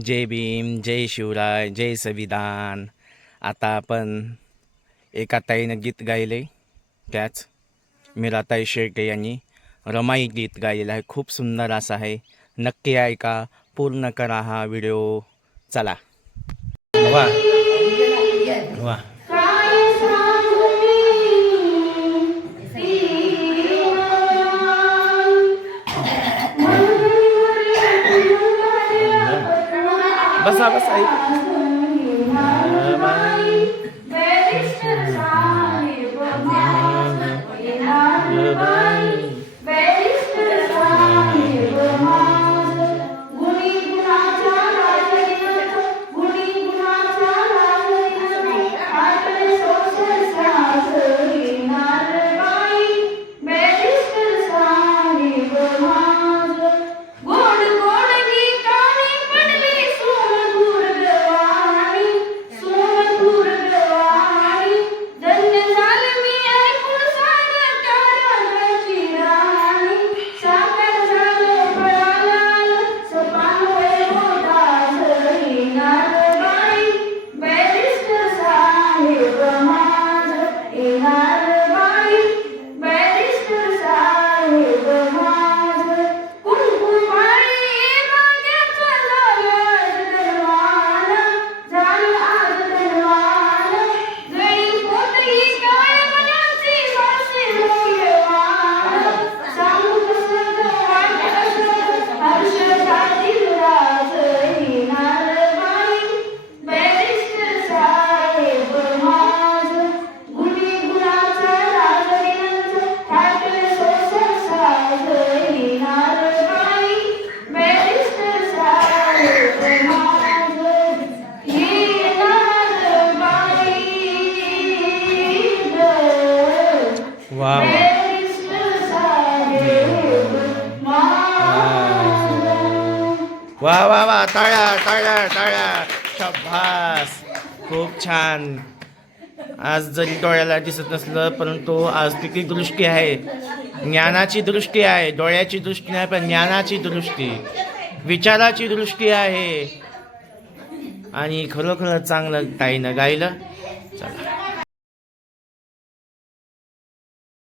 जय भीम जय शिवराय जय संविधान. आता आपण एका ताईनं गीत गायले त्याच मीराताई शेळके यांनी रमाई गीत गायलेलं आहे. खूप सुंदर असं आहे. नक्की ऐका पूर्ण करा हा व्हिडिओ. चला. वा. वा. बसा बसा गोड वा वा. वा वा टाळ्या टाळ्या टाळ्या. शब्बास खूप छान. आज जरी डोळ्याला दिसत नसलं परंतु आज तिथे दृष्टी आहे. ज्ञानाची दृष्टी आहे. डोळ्याची दृष्टी नाही पण ज्ञानाची दृष्टी. विचाराची दृष्टी आहे. आणि खरोखर चांगलं ताईनं गायलं. चला.